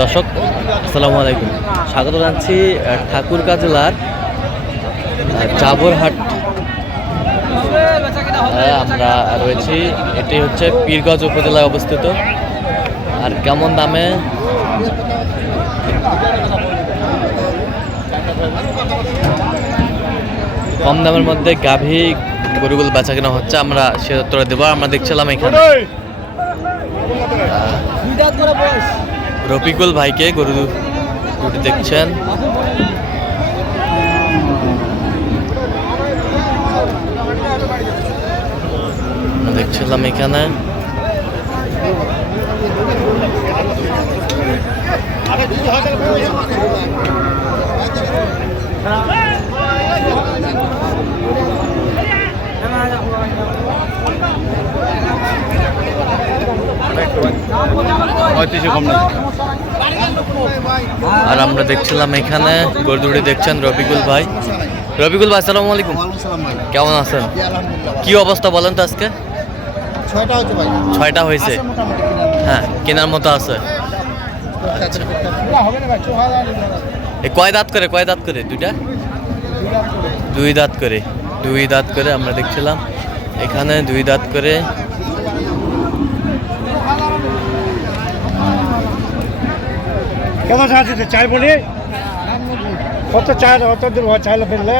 দর্শক আসসালামু আলাইকুম, স্বাগত জানাচ্ছি ঠাকুরগাঁ জেলার জাবরহাট। আমরা রয়েছি, এটি হচ্ছে পীরগঞ্জ উপজেলায় অবস্থিত। আর কেমন দামে কম দামের মধ্যে গাভী গরুগুলো বেচা কেনা হচ্ছে আমরা সে উত্তরে দেবো। আমরা দেখছিলাম এখানে রফিকুল ভাইকে গরু দুটি দেখছেন। দেখছিলাম এখানে আর আমরা দেখছিলাম এখানে গরু দুটি দেখছেন রফিকুল ভাই। রফিকুল ভাই আসসালামু আলাইকুম, কেমন আছেন? কি অবস্থা বলেন তো? আজকে 6টা হয়েছে, হ্যাঁ কেনার মতো আছে। আচ্ছা, কয় দাঁত করে? দুই দাঁত করে আমরা দেখছিলাম এখানে 2 দাঁত করে। কেমন আছে চাই বলি কত চাই অত দূর চাইলে ফেললে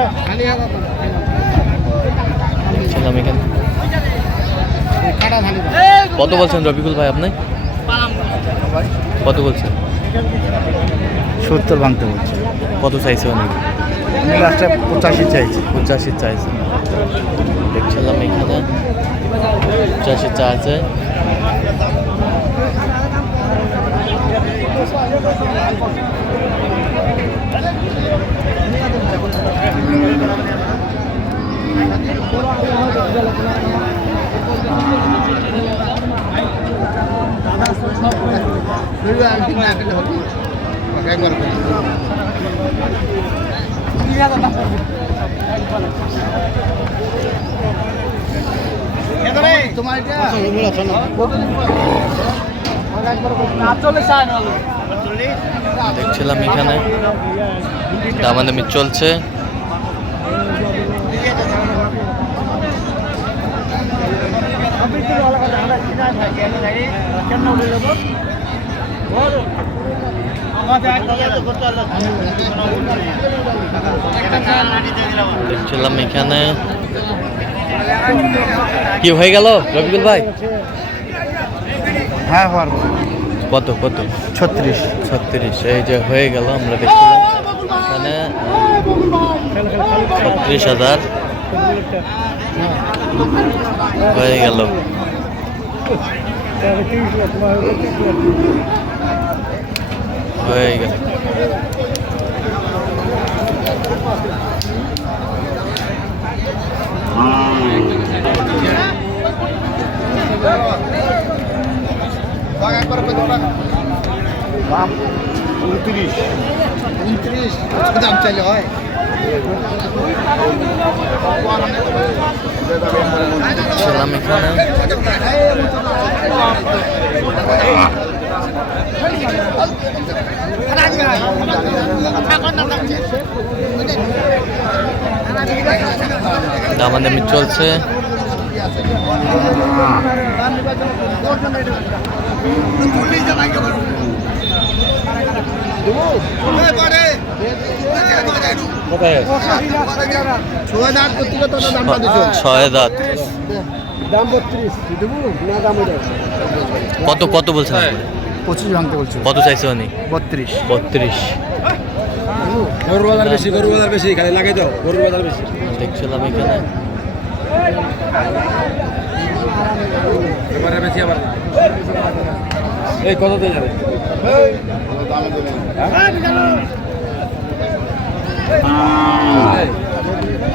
দেখছিলাম এখানে। কত বলছেন রফিকুল ভাই আপনি? কত বলছেন? 70 ভাঙতে বলছে। কত চাইছে অনেক? লাস্টে 85 চাইছে। 85 চাইছে। দেখছিলাম এখানে 85 চাইছে। দেখছিলাম এখানে দামাদামি চলছে। দেখছিলাম এখানে কি হয়ে গেল রফিকুল ভাই? হ্যাঁ কত 36 এই যে হয়ে গেল। আমরা দেখছিলাম এখানে 36,000 হয়ে গেল। দাম চাইলে হয়। ছিলাম এখানে দামাদামি চলছে। ছয় দাঁত কত বলছেন? 25 ভাঙতে বলছে। কত চাইছে উনি? 32। গরুর বাজার বেশি খালি লাগাই দাও। গরুর বাজার বেশি দেখছিলাম এখানে এবারে বেশি আবার এই কত দিয়ে যাবে?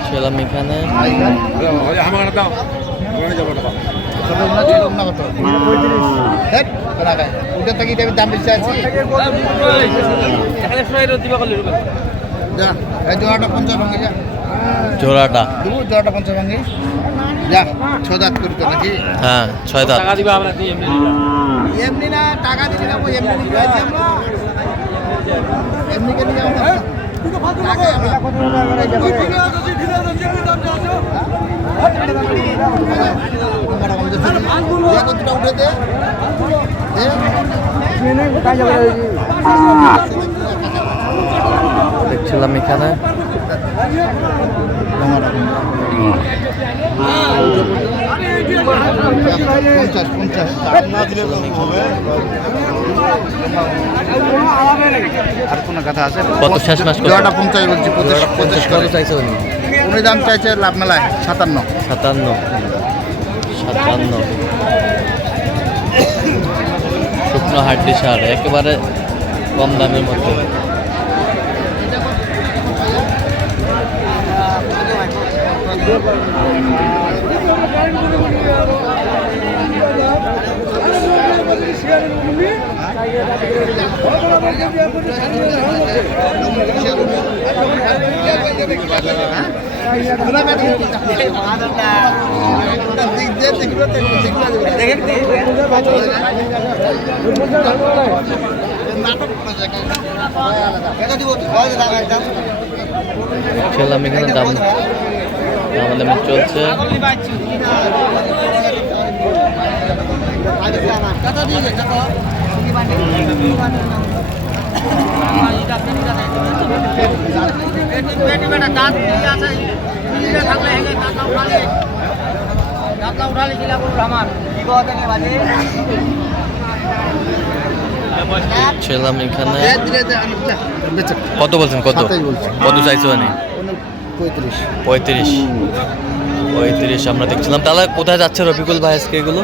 ছিলাম এখানে আমার দাও দাম বেশি আছে। জোড়াটা 50 ভাঙে যা। জোড়াটা 50 ভাঙে যা। 6 দাঁত করি তো নাকি? হ্যাঁ 6 দাঁত। টাকা দিবা আমরা এমনি না, টাকা দিবি না এমনি দেখছিলাম এখানে আর কোনো কথা আছে? কত শেষ মাস কত? জোড়াটা 50 বলছি, 50 কত চাইছে উনি? উনি দাম চাইছে লাভ মেলায় 57। 57 শুকনো হাড্ডি সার একেবারে কম দামের মধ্যে। দেখছিলাম এখানে দাম দামাদামি চলছে। দেখছিলাম এখানে কত বলছেন? কত কত চাইছে মানে? 35 আমরা দেখছিলাম। তাহলে কোথায় যাচ্ছে রফিকুল ভাই আজকে এগুলো?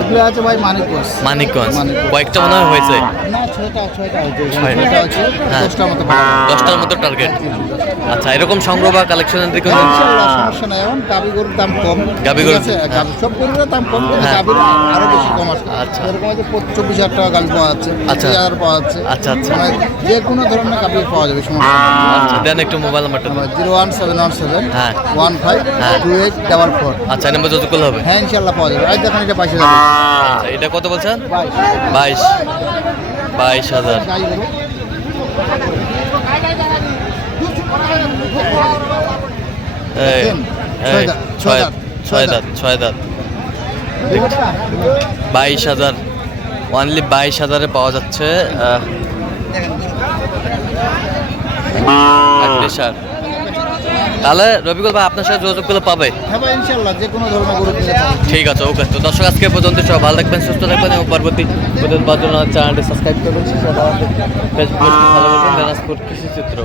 এগুলো আছে ভাই মানিকগঞ্জ। মানিকগঞ্জ কয়েকটা মনে হয় হয়েছে? না, 6টা হয়েছে। ছয়টা। 6টা আছে, হ্যাঁ। 10টার মতো পাওয়া 10টার মতো টার্গেট। আচ্ছা, এরকম সংগ্রহ বা কালেকশনের দিকে যাবে। ইনশাআল্লাহ সমস্যা নাই। এখন গাবি গরুর দাম কম। গাভী ঠিক গরুর, আছে? হ্যাঁ। গাভী সব গরুর দাম কম, কিন্তু হ্যাঁ। গাভীর আরো বেশি কম আছে। আচ্ছা। এরকম আছে 24,000 টাকা গাভী পাওয়া যাচ্ছে, আচ্ছা। 25,000 পাওয়া যাচ্ছে। আচ্ছা, আচ্ছা। মানে যে কোনো ধরনের গাভী পাওয়া যাবে, সমস্যা নেই। আচ্ছা, দেন একটু মোবাইল নাম্বারটা দেন। 01717 হ্যাঁ। 152844। আচ্ছা, এই নাম্বার যত করলে হবে। হ্যাঁ, ইনশাআল্লাহ পাওয়া যাবে। আজ দেখেন এটা 22,000। আচ্ছা, এটা কত বলছেন? 22। 22,000। গাই গরু। এই, ছয় এই, দাঁত, ছয় ছয় দাঁত। 6 দাঁত 22,000, অনলি 22,000-এ পাওয়া যাচ্ছে। হাড্ডি সার। তাহলে রবিকুল ভাই আপনার সাথে যোগাযোগ করলে পাবে? হ্যাঁ ভাই, ইনশাআল্লাহ যে কোনো ধরনের গরু কিনতে পারবে। ঠিক আছে, ওকে। তো দর্শক, আজকে পর্যন্ত সবাই ভালো থাকবেন, সুস্থ থাকবেন এবং পরবর্তী পর্যন্ত পাওয়ার জন্য চ্যানেলটি সাবস্ক্রাইব করবেন। ফেসবুক ফলো করবেন দিনাজপুর কৃষি চিত্র।